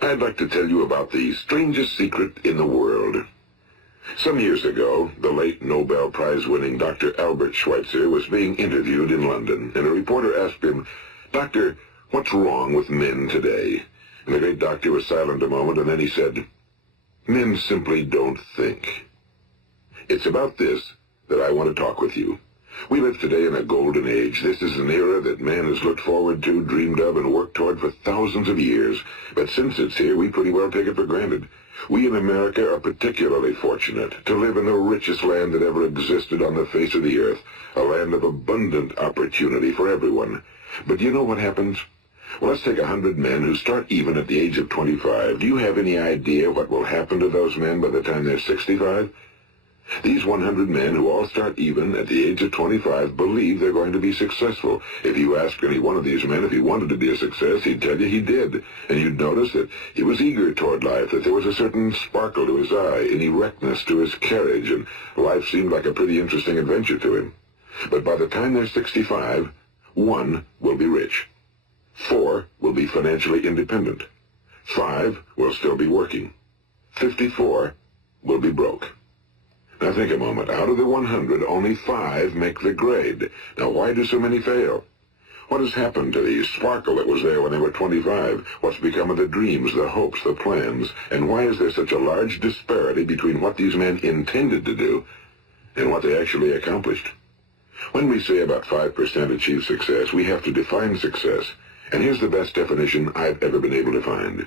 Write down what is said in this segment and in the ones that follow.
I'd like to tell you about the strangest secret in the world. Some years ago, the late Nobel Prize-winning Dr. Albert Schweitzer was being interviewed in London, and a reporter asked him, "Doctor, what's wrong with men today?" And the great doctor was silent a moment, and then he said, "Men simply don't think." It's about this that I want to talk with you. We live today in a golden age. This is an era that man has looked forward to, dreamed of, and worked toward for thousands of years. But since it's here, we pretty well take it for granted. We in America are particularly fortunate to live in the richest land that ever existed on the face of the earth, a land of abundant opportunity for everyone. But do you know what happens? Well, let's take 100 men who start even at the age of 25. Do you have any idea what will happen to those men by the time they're 65? These 100 men who all start even at the age of 25 believe they're going to be successful. If you ask any one of these men if he wanted to be a success, he'd tell you he did. And you'd notice that he was eager toward life, that there was a certain sparkle to his eye, an erectness to his carriage, and life seemed like a pretty interesting adventure to him. But by the time they're 65, 1 will be rich. 4 will be financially independent. 5 will still be working. 54 will be broke. Now think a moment. Out of the 100, only 5 make the grade. Now why do so many fail? What has happened to the sparkle that was there when they were 25? What's become of the dreams, the hopes, the plans? And why is there such a large disparity between what these men intended to do and what they actually accomplished? When we say about 5% achieve success, we have to define success. And here's the best definition I've ever been able to find.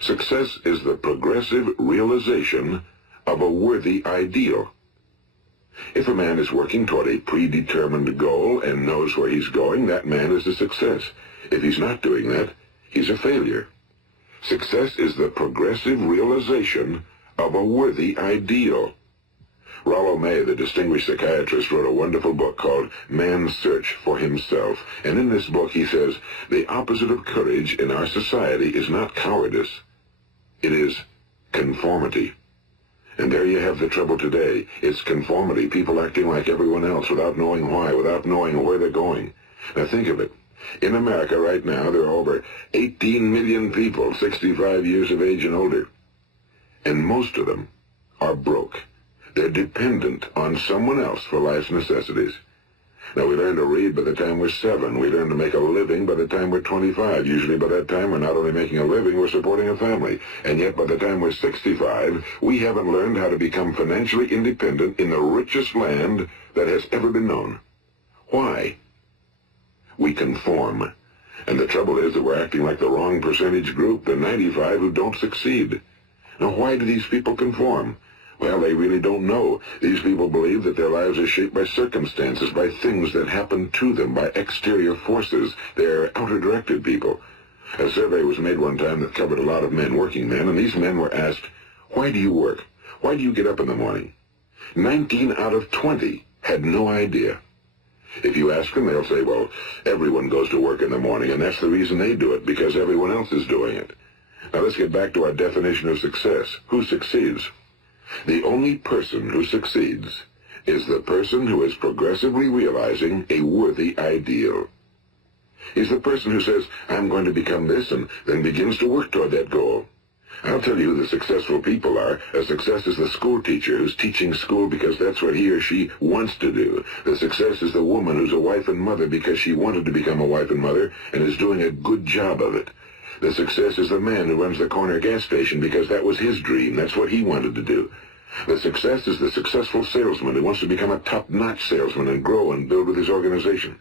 Success is the progressive realization of a worthy ideal. If a man is working toward a predetermined goal and knows where he's going, that man is a success. If he's not doing that, he's a failure. Success is the progressive realization of a worthy ideal. Rollo May, the distinguished psychiatrist, wrote a wonderful book called Man's Search for Himself. And in this book he says, the opposite of courage in our society is not cowardice. It is conformity. And there you have the trouble today. It's conformity, people acting like everyone else without knowing why, without knowing where they're going. Now think of it. In America right now, there are over 18 million people 65 years of age and older. And most of them are broke. They're dependent on someone else for life's necessities. Now, we learn to read by the time we're 7. We learn to make a living by the time we're 25. Usually by that time, we're not only making a living, we're supporting a family. And yet by the time we're 65, we haven't learned how to become financially independent in the richest land that has ever been known. Why? We conform. And the trouble is that we're acting like the wrong percentage group, the 95 who don't succeed. Now, why do these people conform? Well, they really don't know. These people believe that their lives are shaped by circumstances, by things that happen to them, by exterior forces. They're outer-directed people. A survey was made one time that covered a lot of men, working men, and these men were asked, "Why do you work? Why do you get up in the morning?" 19 out of 20 had no idea. If you ask them, they'll say, well, everyone goes to work in the morning, and that's the reason they do it, because everyone else is doing it. Now let's get back to our definition of success. Who succeeds? The only person who succeeds is the person who is progressively realizing a worthy ideal. He's the person who says, I'm going to become this, and then begins to work toward that goal. I'll tell you who the successful people are. A success is the school teacher who's teaching school because that's what he or she wants to do. The success is the woman who's a wife and mother because she wanted to become a wife and mother and is doing a good job of it. The success is the man who runs the corner gas station because that was his dream. That's what he wanted to do. The success is the successful salesman who wants to become a top-notch salesman and grow and build with his organization.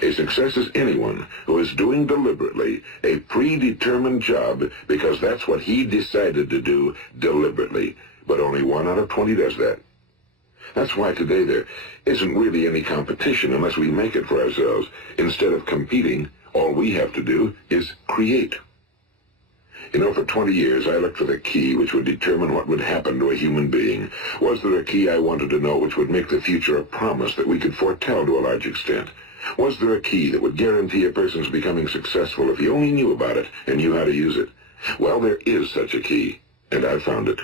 A success is anyone who is doing deliberately a predetermined job because that's what he decided to do deliberately. But only 1 out of 20 does that. That's why today there isn't really any competition unless we make it for ourselves. Instead of competing, all we have to do is create. You know, for 20 years, I looked for the key which would determine what would happen to a human being. Was there a key I wanted to know which would make the future a promise that we could foretell to a large extent? Was there a key that would guarantee a person's becoming successful if he only knew about it and knew how to use it? Well, there is such a key, and I found it.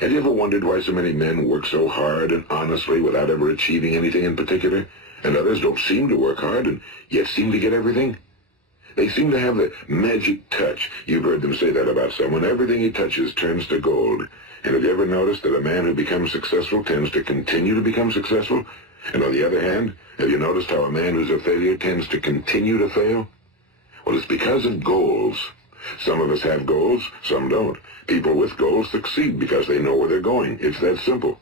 Have you ever wondered why so many men work so hard and honestly without ever achieving anything in particular, and others don't seem to work hard and yet seem to get everything? They seem to have the magic touch. You've heard them say that about someone. Everything he touches turns to gold. And have you ever noticed that a man who becomes successful tends to continue to become successful? And on the other hand, have you noticed how a man who's a failure tends to continue to fail? Well, it's because of goals. Some of us have goals, some don't. People with goals succeed because they know where they're going. It's that simple.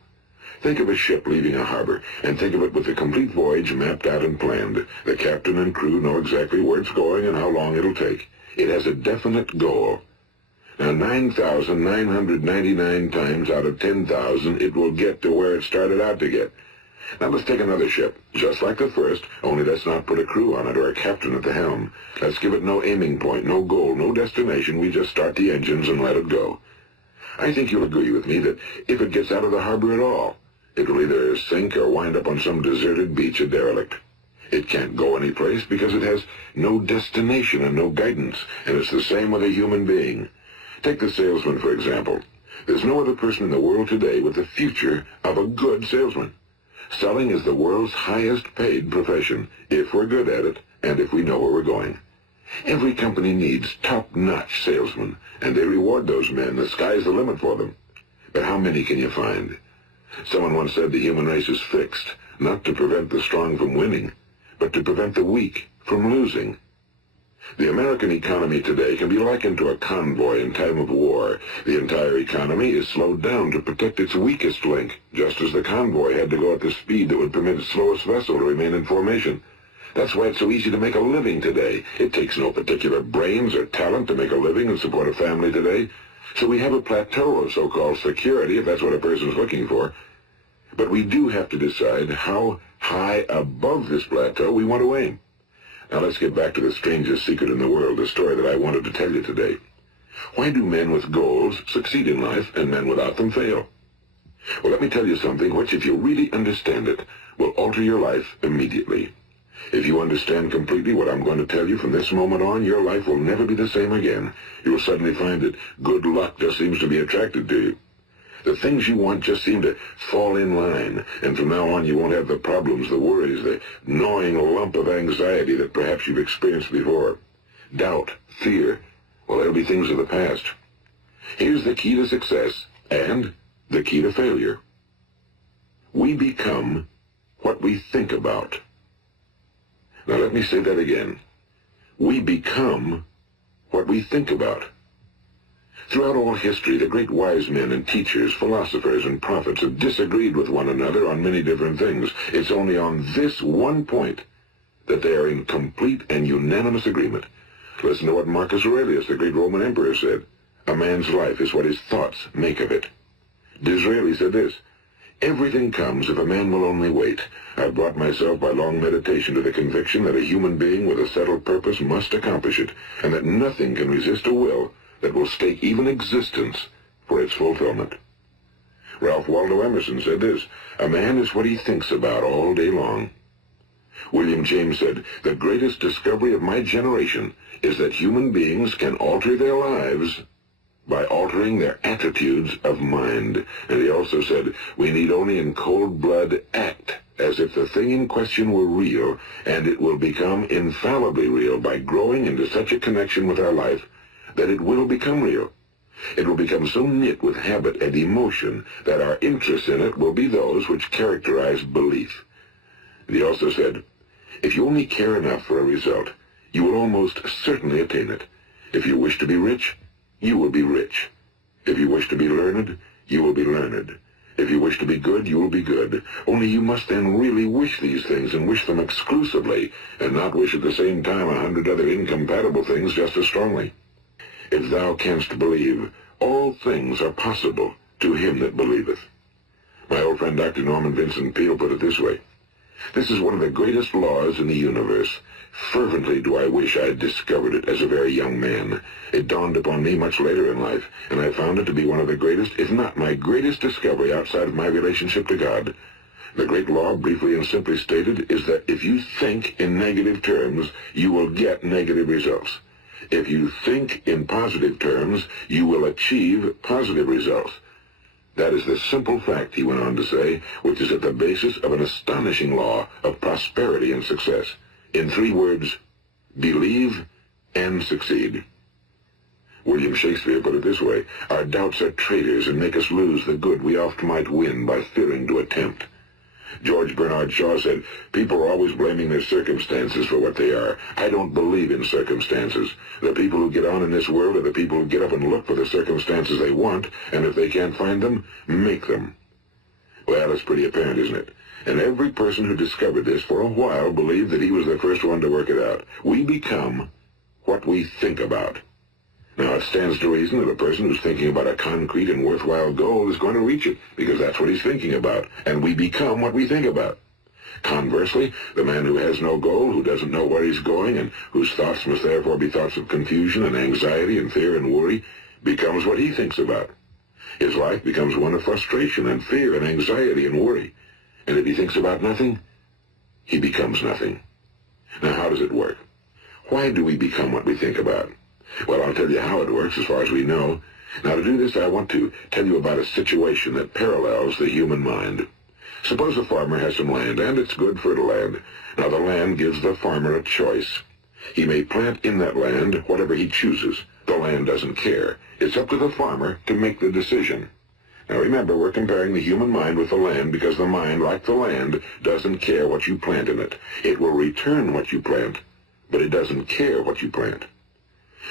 Think of a ship leaving a harbor, and think of it with the complete voyage mapped out and planned. The captain and crew know exactly where it's going and how long it'll take. It has a definite goal. Now, 9,999 times out of 10,000, it will get to where it started out to get. Now, let's take another ship, just like the first, only let's not put a crew on it or a captain at the helm. Let's give it no aiming point, no goal, no destination. We just start the engines and let it go. I think you'll agree with me that if it gets out of the harbor at all, it will either sink or wind up on some deserted beach, a derelict. It can't go anyplace because it has no destination and no guidance, and it's the same with a human being. Take the salesman, for example. There's no other person in the world today with the future of a good salesman. Selling is the world's highest paid profession, if we're good at it, and if we know where we're going. Every company needs top-notch salesmen, and they reward those men. The sky's the limit for them. But how many can you find? Someone once said the human race is fixed, not to prevent the strong from winning, but to prevent the weak from losing. The American economy today can be likened to a convoy in time of war. The entire economy is slowed down to protect its weakest link, just as the convoy had to go at the speed that would permit its slowest vessel to remain in formation. That's why it's so easy to make a living today. It takes no particular brains or talent to make a living and support a family today. So we have a plateau of so-called security, if that's what a person's looking for. But we do have to decide how high above this plateau we want to aim. Now let's get back to the strangest secret in the world, the story that I wanted to tell you today. Why do men with goals succeed in life and men without them fail? Well, let me tell you something which, if you really understand it, will alter your life immediately. If you understand completely what I'm going to tell you from this moment on, your life will never be the same again. You'll suddenly find that good luck just seems to be attracted to you. The things you want just seem to fall in line, and from now on you won't have the problems, the worries, the gnawing lump of anxiety that perhaps you've experienced before. Doubt, fear, well, they'll be things of the past. Here's the key to success and the key to failure. We become what we think about. Now let me say that again. We become what we think about. Throughout all history, the great wise men and teachers, philosophers and prophets have disagreed with one another on many different things. It's only on this one point that they are in complete and unanimous agreement. Listen to what Marcus Aurelius, the great Roman emperor, said. A man's life is what his thoughts make of it. Disraeli said this. Everything comes if a man will only wait. I've brought myself by long meditation to the conviction that a human being with a settled purpose must accomplish it, and that nothing can resist a will that will stake even existence for its fulfillment. Ralph Waldo Emerson said this, a man is what he thinks about all day long. William James said, the greatest discovery of my generation is that human beings can alter their lives by altering their attitudes of mind. And he also said, we need only in cold blood act as if the thing in question were real, and it will become infallibly real by growing into such a connection with our life that it will become real. It will become so knit with habit and emotion that our interest in it will be those which characterize belief. And he also said, if you only care enough for a result, you will almost certainly attain it. If you wish to be rich, you will be rich. If you wish to be learned, you will be learned. If you wish to be good, you will be good. Only you must then really wish these things, and wish them exclusively, and not wish at the same time 100 other incompatible things just as strongly. If thou canst believe, all things are possible to him that believeth. My old friend Dr. Norman Vincent Peale put it this way. This is one of the greatest laws in the universe. Fervently do I wish I had discovered it as a very young man. It dawned upon me much later in life, and I found it to be one of the greatest, if not my greatest discovery outside of my relationship to God. The great law, briefly and simply stated, is that if you think in negative terms, you will get negative results. If you think in positive terms, you will achieve positive results. That is the simple fact, he went on to say, which is at the basis of an astonishing law of prosperity and success. In 3 words, believe and succeed. William Shakespeare put it this way: our doubts are traitors and make us lose the good we oft might win by fearing to attempt. George Bernard Shaw said, people are always blaming their circumstances for what they are. I don't believe in circumstances. The people who get on in this world are the people who get up and look for the circumstances they want, and if they can't find them, make them. Well, it's pretty apparent, isn't it? And every person who discovered this for a while believed that he was the first one to work it out. We become what we think about. Now, it stands to reason that a person who's thinking about a concrete and worthwhile goal is going to reach it, because that's what he's thinking about, and we become what we think about. Conversely, the man who has no goal, who doesn't know where he's going, and whose thoughts must therefore be thoughts of confusion and anxiety and fear and worry, becomes what he thinks about. His life becomes one of frustration and fear and anxiety and worry. And if he thinks about nothing, he becomes nothing. Now, how does it work? Why do we become what we think about? Well, I'll tell you how it works as far as we know. Now, to do this, I want to tell you about a situation that parallels the human mind. Suppose a farmer has some land, and it's good fertile land. Now, the land gives the farmer a choice. He may plant in that land whatever he chooses. The land doesn't care. It's up to the farmer to make the decision. Now, remember, we're comparing the human mind with the land because the mind, like the land, doesn't care what you plant in it. It will return what you plant, but it doesn't care what you plant.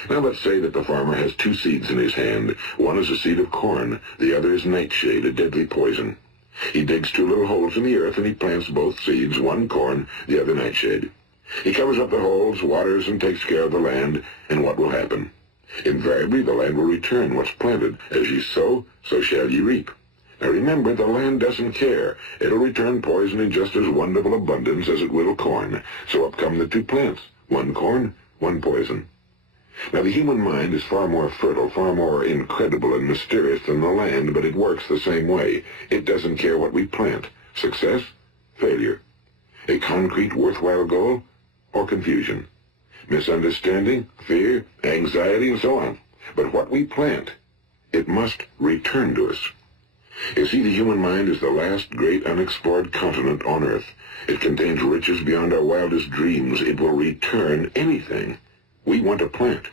Now, let's say that the farmer has two seeds in his hand. One is a seed of corn. The other is nightshade, a deadly poison. He digs two little holes in the earth, and he plants both seeds, one corn, the other nightshade. He covers up the holes, waters, and takes care of the land, and what will happen? Invariably, the land will return what's planted. As ye sow, so shall ye reap. Now remember, the land doesn't care. It'll return poison in just as wonderful abundance as it will corn. So up come the two plants, one corn, one poison. Now, the human mind is far more fertile, far more incredible and mysterious than the land, but it works the same way. It doesn't care what we plant. Success, failure. A concrete, worthwhile goal, or confusion. Misunderstanding, fear, anxiety, and so on. But what we plant, it must return to us. You see, the human mind is the last great unexplored continent on Earth. It contains riches beyond our wildest dreams. It will return anything we want to plant.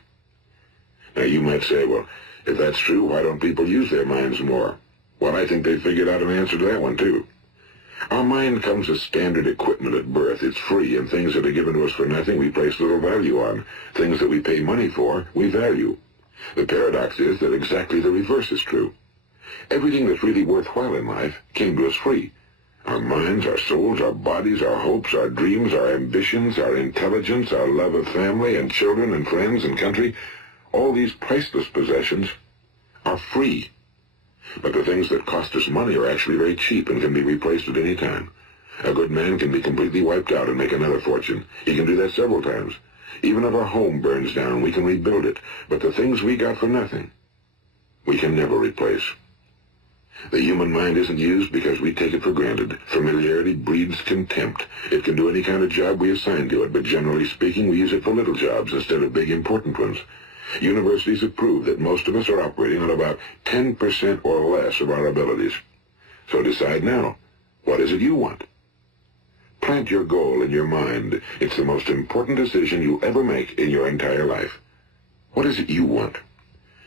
Now, you might say, well, if that's true, why don't people use their minds more? Well, I think they figured out an answer to that one, too. Our mind comes as standard equipment at birth. It's free, and things that are given to us for nothing we place little value on. Things that we pay money for, we value. The paradox is that exactly the reverse is true. Everything that's really worthwhile in life came to us free. Our minds, our souls, our bodies, our hopes, our dreams, our ambitions, our intelligence, our love of family and children and friends and country, all these priceless possessions are free. But the things that cost us money are actually very cheap and can be replaced at any time. A good man can be completely wiped out and make another fortune. He can do that several times. Even if our home burns down, we can rebuild it. But the things we got for nothing, we can never replace. The human mind isn't used because we take it for granted. Familiarity breeds contempt. It can do any kind of job we assign to it, but generally speaking, we use it for little jobs instead of big, important ones. Universities have proved that most of us are operating on about 10% or less of our abilities. So decide now, what is it you want? Plant your goal in your mind. It's the most important decision you'll ever make in your entire life. What is it you want?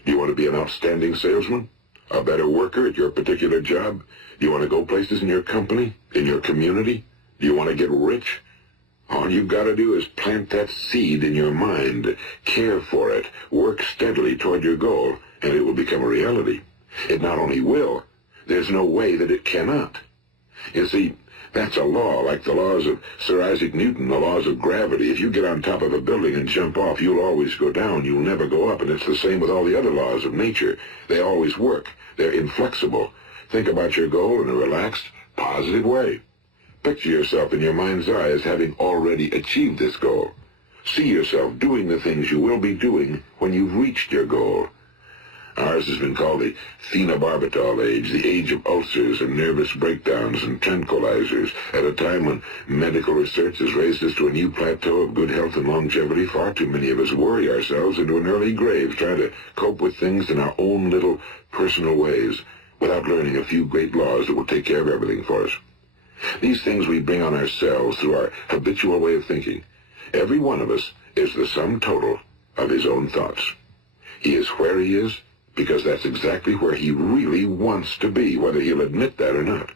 Do you want to be an outstanding salesman? A better worker at your particular job? Do you want to go places in your company, in your community? Do you want to get rich? All you've got to do is plant that seed in your mind, care for it, work steadily toward your goal, and it will become a reality. It not only will, there's no way that it cannot. You see, that's a law, like the laws of Sir Isaac Newton, the laws of gravity. If you get on top of a building and jump off, you'll always go down, you'll never go up, and it's the same with all the other laws of nature. They always work. They're inflexible. Think about your goal in a relaxed, positive way. Picture yourself in your mind's eye as having already achieved this goal. See yourself doing the things you will be doing when you've reached your goal. Ours has been called the phenobarbital age, the age of ulcers and nervous breakdowns and tranquilizers. At a time when medical research has raised us to a new plateau of good health and longevity, far too many of us worry ourselves into an early grave trying to cope with things in our own little personal ways without learning a few great laws that will take care of everything for us. These things we bring on ourselves through our habitual way of thinking. Every one of us is the sum total of his own thoughts. He is where he is because that's exactly where he really wants to be, whether he'll admit that or not.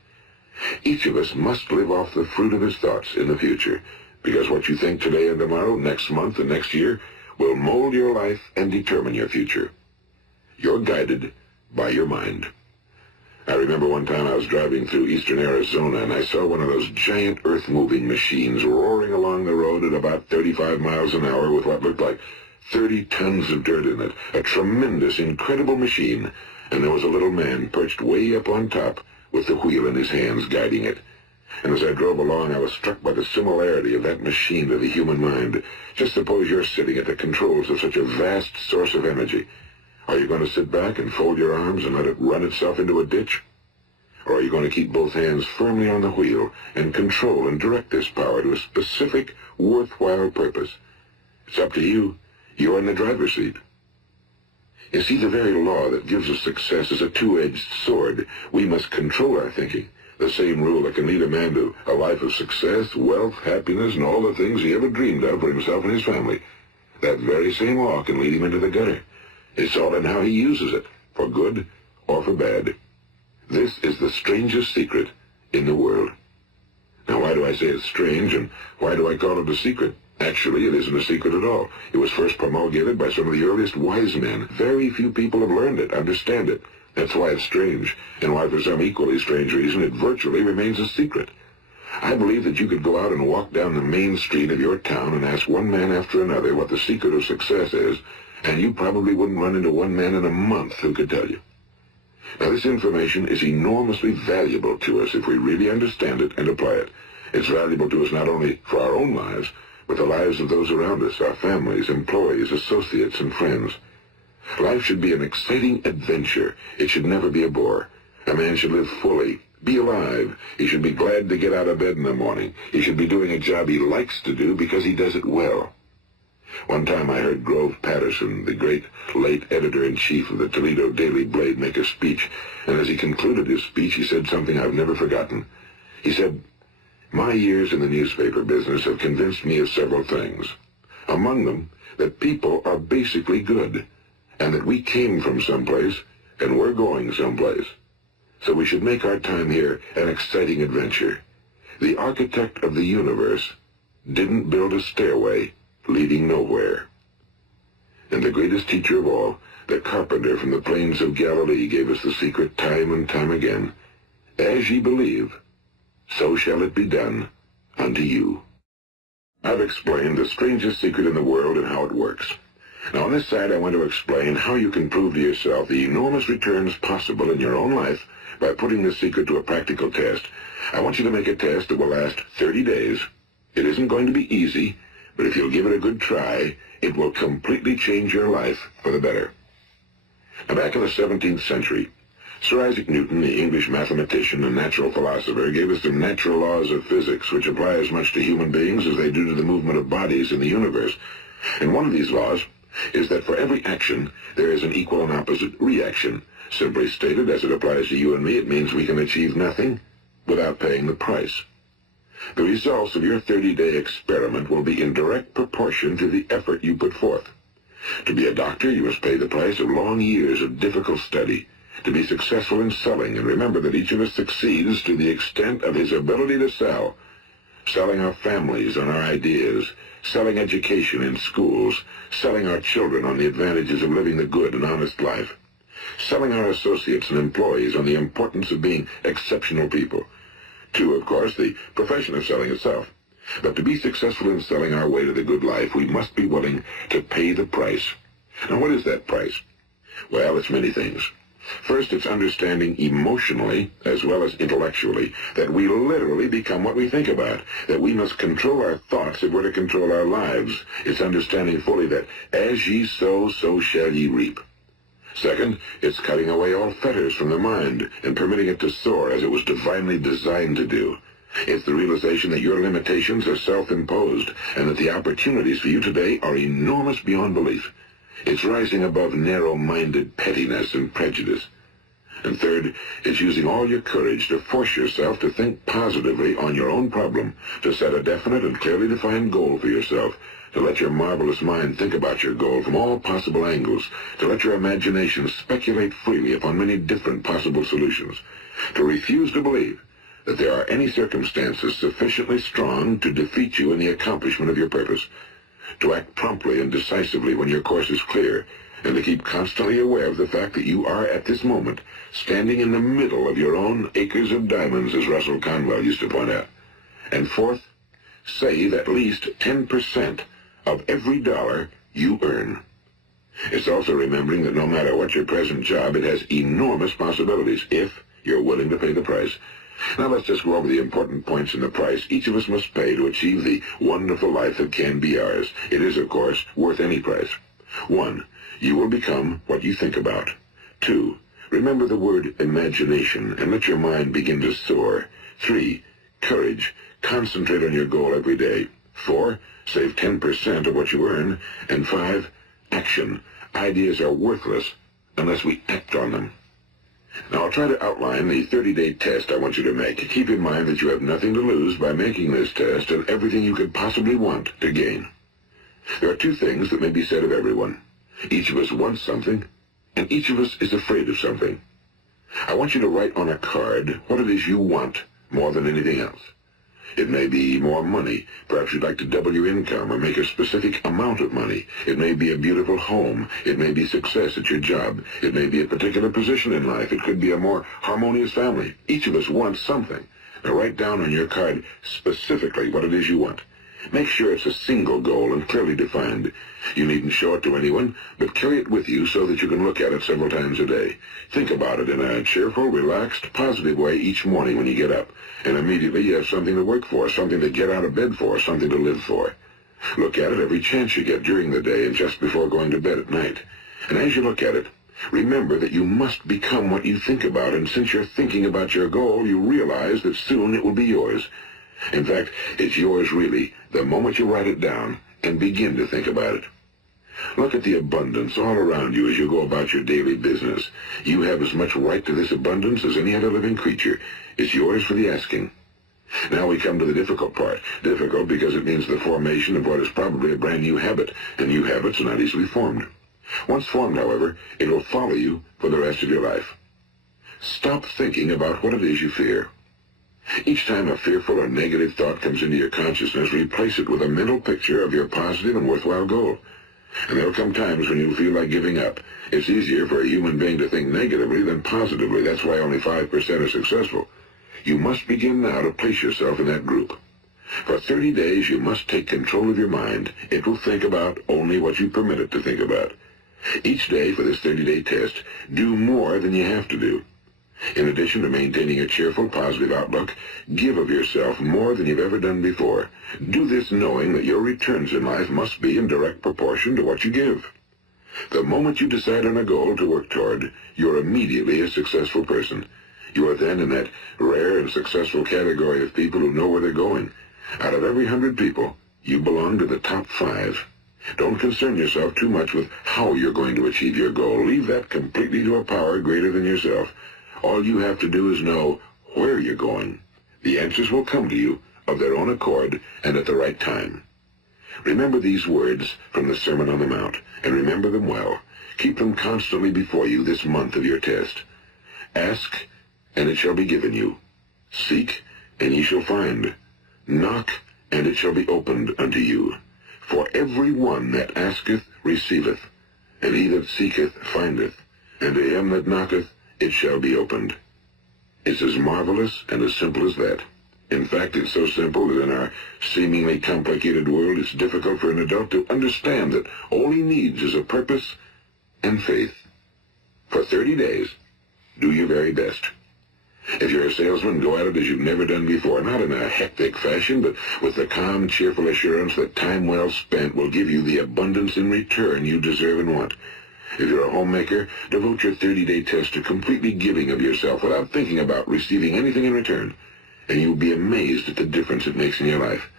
Each of us must live off the fruit of his thoughts in the future, because what you think today and tomorrow, next month and next year, will mold your life and determine your future. You're guided by your mind. I remember one time I was driving through eastern Arizona and I saw one of those giant earth-moving machines roaring along the road at about 35 miles an hour with what looked like 30 tons of dirt in it. A tremendous, incredible machine. And there was a little man perched way up on top with the wheel in his hands guiding it. And as I drove along, I was struck by the similarity of that machine to the human mind. Just suppose you're sitting at the controls of such a vast source of energy. Are you going to sit back and fold your arms and let it run itself into a ditch? Or are you going to keep both hands firmly on the wheel and control and direct this power to a specific, worthwhile purpose? It's up to you. You're in the driver's seat. You see, the very law that gives us success is a two-edged sword. We must control our thinking. The same rule that can lead a man to a life of success, wealth, happiness, and all the things he ever dreamed of for himself and his family. That very same law can lead him into the gutter. It's all in how he uses it, for good or for bad. This is the strangest secret in the world. Now, why do I say it's strange, and why do I call it a secret? Actually, it isn't a secret at all. It was first promulgated by some of the earliest wise men. Very few people have learned it, understand it. That's why it's strange, and why for some equally strange reason it virtually remains a secret. I believe that you could go out and walk down the main street of your town and ask one man after another what the secret of success is, and you probably wouldn't run into one man in a month who could tell you. Now, this information is enormously valuable to us if we really understand it and apply it. It's valuable to us not only for our own lives, but the lives of those around us, our families, employees, associates, and friends. Life should be an exciting adventure. It should never be a bore. A man should live fully, be alive. He should be glad to get out of bed in the morning. He should be doing a job he likes to do because he does it well. One time I heard Grove Patterson, the great late editor-in-chief of the Toledo Daily Blade, make a speech, and as he concluded his speech, he said something I've never forgotten. He said, "My years in the newspaper business have convinced me of several things. Among them, that people are basically good, and that we came from someplace, and we're going someplace. So we should make our time here an exciting adventure. The architect of the universe didn't build a stairway leading nowhere." And the greatest teacher of all, the carpenter from the plains of Galilee, gave us the secret time and time again. As ye believe, so shall it be done unto you. I've explained the strangest secret in the world and how it works. Now, on this side, I want to explain how you can prove to yourself the enormous returns possible in your own life by putting this secret to a practical test. I want you to make a test that will last 30 days. It isn't going to be easy, but if you'll give it a good try, it will completely change your life for the better. Now, back in the 17th century, Sir Isaac Newton, the English mathematician and natural philosopher, gave us the natural laws of physics, which apply as much to human beings as they do to the movement of bodies in the universe. And one of these laws is that for every action, there is an equal and opposite reaction. Simply stated, as it applies to you and me, it means we can achieve nothing without paying the price. The results of your 30-day experiment will be in direct proportion to the effort you put forth. To be a doctor, you must pay the price of long years of difficult study. To be successful in selling, and remember that each of us succeeds to the extent of his ability to sell. Selling our families on our ideas, selling education in schools, selling our children on the advantages of living the good and honest life, selling our associates and employees on the importance of being exceptional people. To, of course, the profession of selling itself. But to be successful in selling our way to the good life, we must be willing to pay the price. Now, what is that price? Well, it's many things. First, it's understanding emotionally, as well as intellectually, that we literally become what we think about, that we must control our thoughts if we're to control our lives. It's understanding fully that as ye sow, so shall ye reap. Second, it's cutting away all fetters from the mind and permitting it to soar as it was divinely designed to do. It's the realization that your limitations are self-imposed and that the opportunities for you today are enormous beyond belief. It's rising above narrow-minded pettiness and prejudice. And third, it's using all your courage to force yourself to think positively on your own problem, to set a definite and clearly defined goal for yourself, to let your marvelous mind think about your goal from all possible angles, to let your imagination speculate freely upon many different possible solutions, to refuse to believe that there are any circumstances sufficiently strong to defeat you in the accomplishment of your purpose, to act promptly and decisively when your course is clear, and to keep constantly aware of the fact that you are at this moment standing in the middle of your own acres of diamonds, as Russell Conwell used to point out. And fourth, save at least 10% of every dollar you earn. It's also remembering that no matter what your present job, it has enormous possibilities if you're willing to pay the price. Now let's just go over the important points in the price each of us must pay to achieve the wonderful life that can be ours. It is, of course, worth any price. 1. You will become what you think about. 2. Remember the word imagination and let your mind begin to soar. 3. Courage. Concentrate on your goal every day. 4. Save 10% of what you earn. And 5. Action. Ideas are worthless unless we act on them. Now I'll try to outline the 30-day test I want you to make. Keep in mind that you have nothing to lose by making this test and everything you could possibly want to gain. There are two things that may be said of everyone. Each of us wants something, and each of us is afraid of something. I want you to write on a card what it is you want more than anything else. It may be more money. Perhaps you'd like to double your income or make a specific amount of money. It may be a beautiful home. It may be success at your job. It may be a particular position in life. It could be a more harmonious family. Each of us wants something. Now write down on your card specifically what it is you want. Make sure it's a single goal and clearly defined. You needn't show it to anyone, but carry it with you so that you can look at it several times a day. Think about it in a cheerful, relaxed, positive way each morning when you get up. And immediately you have something to work for, something to get out of bed for, something to live for. Look at it every chance you get during the day and just before going to bed at night. And as you look at it, remember that you must become what you think about, and since you're thinking about your goal, you realize that soon it will be yours. In fact, it's yours really the moment you write it down and begin to think about it. Look at the abundance all around you as you go about your daily business. You have as much right to this abundance as any other living creature. It's yours for the asking. Now we come to the difficult part. Difficult because it means the formation of what is probably a brand new habit, and new habits are not easily formed. Once formed, however, it will follow you for the rest of your life. Stop thinking about what it is you fear. Each time a fearful or negative thought comes into your consciousness, replace it with a mental picture of your positive and worthwhile goal. And there will come times when you'll feel like giving up. It's easier for a human being to think negatively than positively. That's why only 5% are successful. You must begin now to place yourself in that group. For 30 days, you must take control of your mind. It will think about only what you permit it to think about. Each day for this 30-day test, do more than you have to do. In addition to maintaining a cheerful, positive outlook, give of yourself more than you've ever done before. Do this knowing that your returns in life must be in direct proportion to what you give. The moment you decide on a goal to work toward, you're immediately a successful person. You are then in that rare and successful category of people who know where they're going. Out of every 100 people, you belong to the top 5. Don't concern yourself too much with how you're going to achieve your goal. Leave that completely to a power greater than yourself. All you have to do is know where you're going. The answers will come to you of their own accord and at the right time. Remember these words from the Sermon on the Mount, and remember them well. Keep them constantly before you this month of your test. Ask, and it shall be given you. Seek, and ye shall find. Knock, and it shall be opened unto you. For every one that asketh receiveth, and he that seeketh findeth, and to him that knocketh it shall be opened. It's as marvelous and as simple as that. In fact, it's so simple that in our seemingly complicated world, it's difficult for an adult to understand that all he needs is a purpose and faith. For 30 days, do your very best. If you're a salesman, go at it as you've never done before, not in a hectic fashion, but with the calm, cheerful assurance that time well spent will give you the abundance in return you deserve and want. If you're a homemaker, devote your 30-day test to completely giving of yourself without thinking about receiving anything in return, and you'll be amazed at the difference it makes in your life.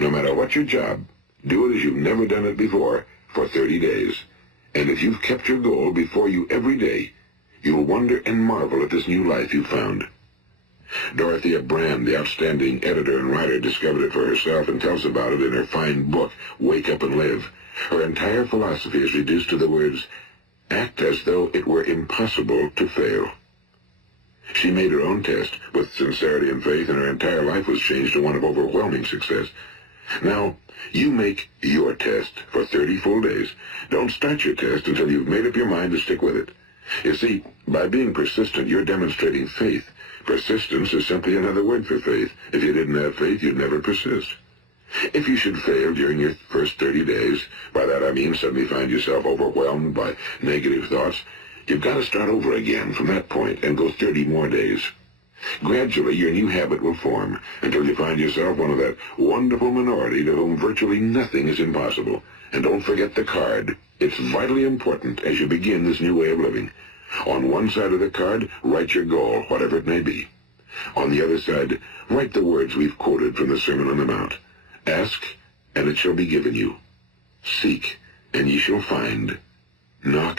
No matter what your job, do it as you've never done it before for 30 days. And if you've kept your goal before you every day, You'll wonder and marvel at this new life you've found. Dorothea Brand, the outstanding editor and writer, discovered it for herself and tells about it in her fine book, Wake Up and Live. Her entire philosophy is reduced to the words, act as though it were impossible to fail. She made her own test with sincerity and faith, and her entire life was changed to one of overwhelming success. Now, you make your test for 30 full days. Don't start your test until you've made up your mind to stick with it. You see, by being persistent, you're demonstrating faith. Persistence is simply another word for faith. If you didn't have faith, you'd never persist. If you should fail during your first 30 days, by that I mean suddenly find yourself overwhelmed by negative thoughts, you've got to start over again from that point and go 30 more days. Gradually, your new habit will form until you find yourself one of that wonderful minority to whom virtually nothing is impossible. And don't forget the card. It's vitally important as you begin this new way of living. On one side of the card, write your goal, whatever it may be. On the other side, write the words we've quoted from the Sermon on the Mount. Ask, and it shall be given you. Seek, and ye shall find. Knock,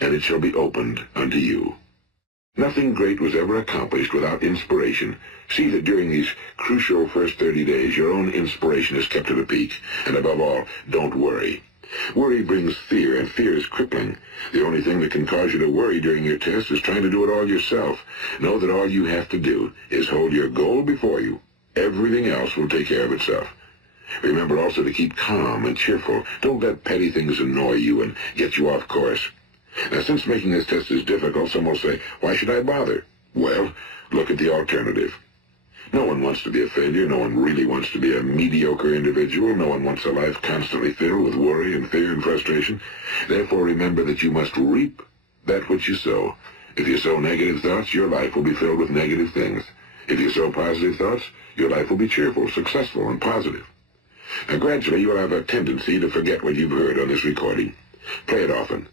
and it shall be opened unto you. Nothing great was ever accomplished without inspiration. See that during these crucial first 30 days, your own inspiration is kept at a peak. And above all, don't worry. Worry brings fear, and fear is crippling. The only thing that can cause you to worry during your test is trying to do it all yourself. Know that all you have to do is hold your goal before you. Everything else will take care of itself. Remember also to keep calm and cheerful. Don't let petty things annoy you and get you off course. Now, since making this test is difficult, some will say, why should I bother? Well, look at the alternative. No one wants to be a failure. No one really wants to be a mediocre individual. No one wants a life constantly filled with worry and fear and frustration. Therefore, remember that you must reap that which you sow. If you sow negative thoughts, your life will be filled with negative things. If you sow positive thoughts, your life will be cheerful, successful, and positive. Now, gradually, you will have a tendency to forget what you've heard on this recording. Play it often.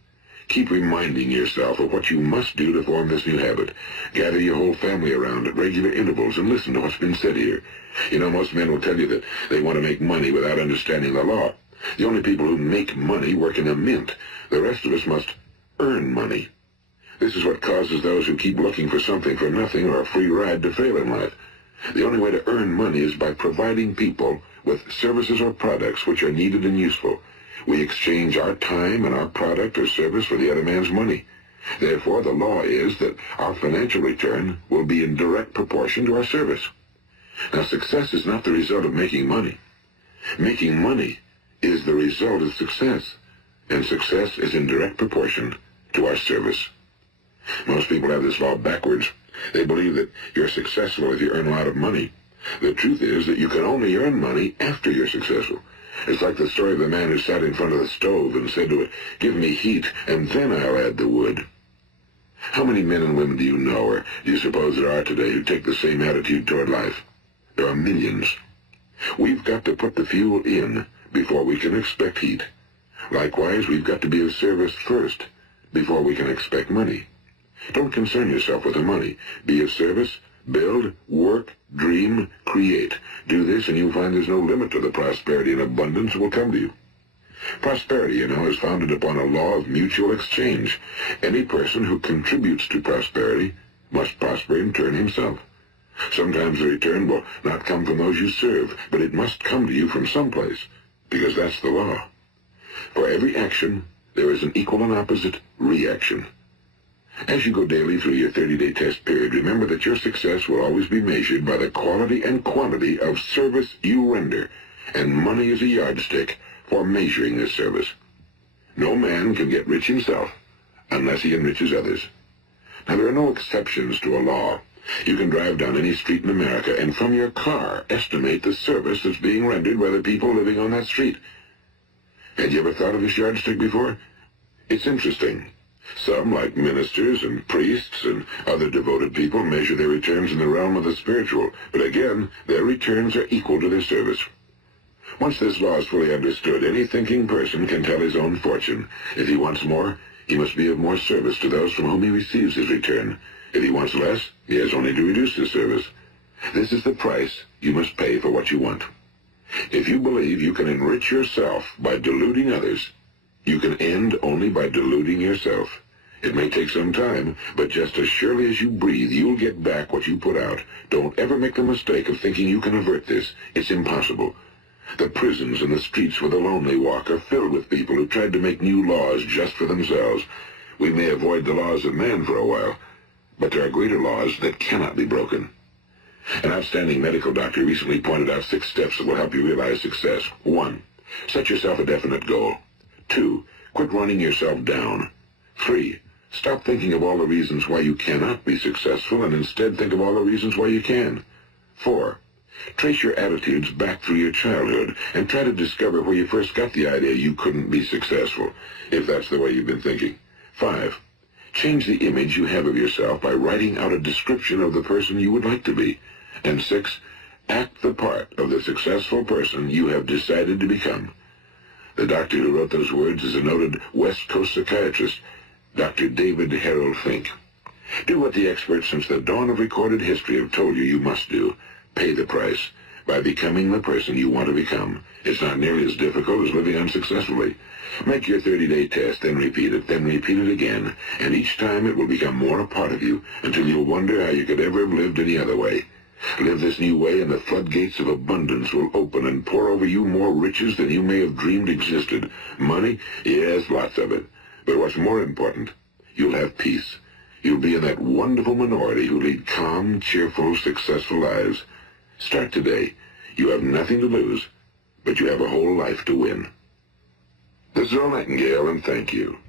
Keep reminding yourself of what you must do to form this new habit. Gather your whole family around at regular intervals and listen to what's been said here. You know, most men will tell you that they want to make money without understanding the law. The only people who make money work in a mint. The rest of us must earn money. This is what causes those who keep looking for something for nothing or a free ride to fail in life. The only way to earn money is by providing people with services or products which are needed and useful. We exchange our time and our product or service for the other man's money. Therefore, the law is that our financial return will be in direct proportion to our service. Now, success is not the result of making money. Making money is the result of success, and success is in direct proportion to our service. Most people have this law backwards. They believe that you're successful if you earn a lot of money. The truth is that you can only earn money after you're successful. It's like the story of the man who sat in front of the stove and said to it, "Give me heat, and then I'll add the wood." How many men and women do you know, or do you suppose there are today, who take the same attitude toward life? There are millions. We've got to put the fuel in before we can expect heat. Likewise, we've got to be of service first before we can expect money. Don't concern yourself with the money. Be of service, build, work, dream, create. Do this and you'll find there's no limit to the prosperity and abundance that will come to you. Prosperity, you know, is founded upon a law of mutual exchange. Any person who contributes to prosperity must prosper in turn himself. Sometimes the return will not come from those you serve, but it must come to you from someplace, because that's the law. For every action, there is an equal and opposite reaction. As you go daily through your 30-day test period, remember that your success will always be measured by the quality and quantity of service you render, and money is a yardstick for measuring this service. No man can get rich himself unless he enriches others. Now, there are no exceptions to a law. You can drive down any street in America and from your car estimate the service that's being rendered by the people living on that street. Had you ever thought of this yardstick before? It's interesting. Some, like ministers and priests and other devoted people, measure their returns in the realm of the spiritual, but again, their returns are equal to their service. Once this law is fully understood, any thinking person can tell his own fortune. If he wants more, he must be of more service to those from whom he receives his return. If he wants less, he has only to reduce his service. This is the price you must pay for what you want. If you believe you can enrich yourself by deluding others, you can end only by deluding yourself. It may take some time, but just as surely as you breathe, you'll get back what you put out. Don't ever make the mistake of thinking you can avert this. It's impossible. The prisons and the streets where the lonely walk are filled with people who tried to make new laws just for themselves. We may avoid the laws of man for a while, but there are greater laws that cannot be broken. An outstanding medical doctor recently pointed out 6 steps that will help you realize success. 1. Set yourself a definite goal. 2. Quit running yourself down. 3. Stop thinking of all the reasons why you cannot be successful and instead think of all the reasons why you can. 4. Trace your attitudes back through your childhood and try to discover where you first got the idea you couldn't be successful, if that's the way you've been thinking. 5. Change the image you have of yourself by writing out a description of the person you would like to be. And 6. Act the part of the successful person you have decided to become. The doctor who wrote those words is a noted West Coast psychiatrist, Dr. David Harold Fink. Do what the experts since the dawn of recorded history have told you must do. Pay the price by becoming the person you want to become. It's not nearly as difficult as living unsuccessfully. Make your 30-day test, then repeat it again, and each time it will become more a part of you until you'll wonder how you could ever have lived any other way. Live this new way and the floodgates of abundance will open and pour over you more riches than you may have dreamed existed. Money? Yes, lots of it. But what's more important, you'll have peace. You'll be in that wonderful minority who lead calm, cheerful, successful lives. Start today. You have nothing to lose, but you have a whole life to win. This is Earl Nightingale, and thank you.